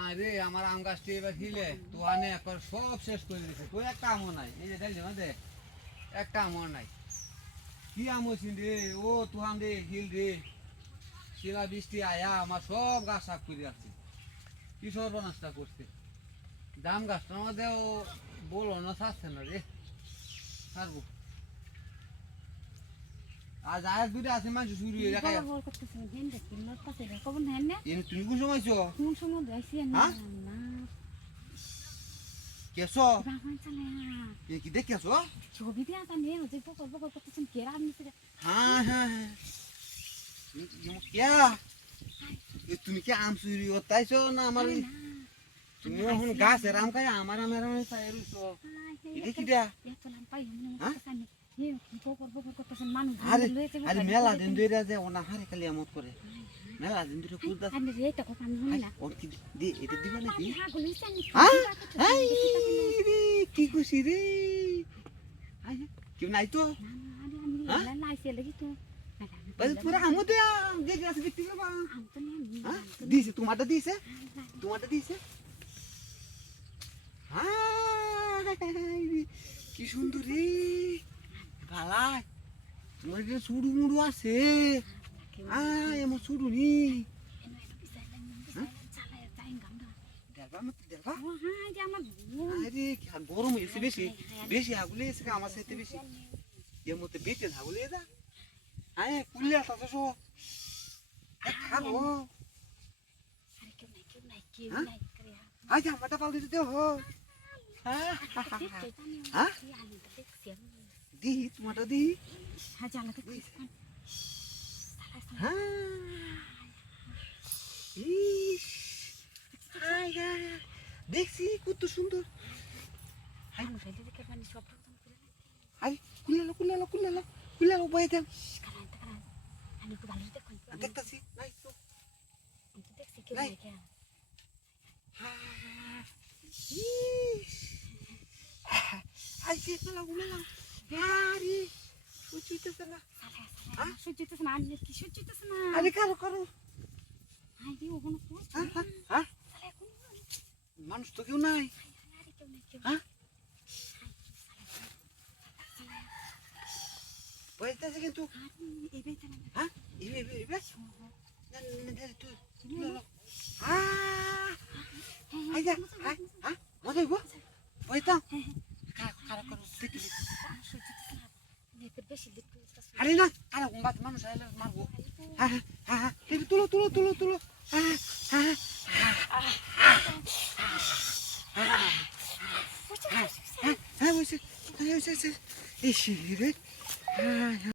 আরে আমার আম গাছটি এবার ছিলে তোহানে একবার সব শেষ করে দিছে, তুই একটা আমও নাই। এই যে দেখলি না, দেখ একটা আমও নাই। কি আম হয়েছিল রে, ও তুহান রে হিল রে, শিলা বৃষ্টি আয়া আমার সব গাছ সাফ করে আসছে। কি সর্বনাশটা করছে, জাম গাছটার মধ্যে ও বলো না ছাড়ছে না রে, ছাড়বো। আজ আয়াত দুটো আছে মানুষ শুরু হয়ে দেখা যাচ্ছে। তুমি কোন সময় কেছো কি দেখেছো? ছবি দিয়া জানি যে বকর বকর করতেছেন কে আর নিছে। হ্যাঁ হ্যাঁ হ্যাঁ, তুমি কি আম চুরি করতেছো না আমার? তুমি এখন গাছের আম খাই আমার আমের আম চাই রইছো, এটা কি দেয়া? আরে আরে মেলা দিন ধরে যে ওনা হারে খালি আমত করে, মেলা দিন ধরে খুঁজতাছ। ওর কি দি এটা দিবা নাকি? আই রে কি খুশি রে, আই কেউ নাই তো? পুরা আমও দেয়া দেখে আছে, দেখতে পাবা। দিছে তোমারটা, দিছে তোমারটা, দিছে। কি সুন্দর রে, ভালাই তোমার চুড়ু মুড়ু আছে। এমন চুড়ু নি গরম হয়েছে বেশি, বেশি আগুলে এসে আমার সাথে বেশি এর মধ্যে বেটে আগুলে যা। হ্যাঁ কুলে আসা সব খাবো। আজ আমারটা পাল দিতে দেহ। দি তোমারটা দি। দেখছি কত সুন্দর। কুলে বয়ে দেন দেখতেছি নাই তো নাই। মানুষ তো কেউ নাই। কিন্তু আরে না কারা মানুষ মারবো। তুলো তুলো তুলো তুলো। হ্যাঁ বলছে এই রে।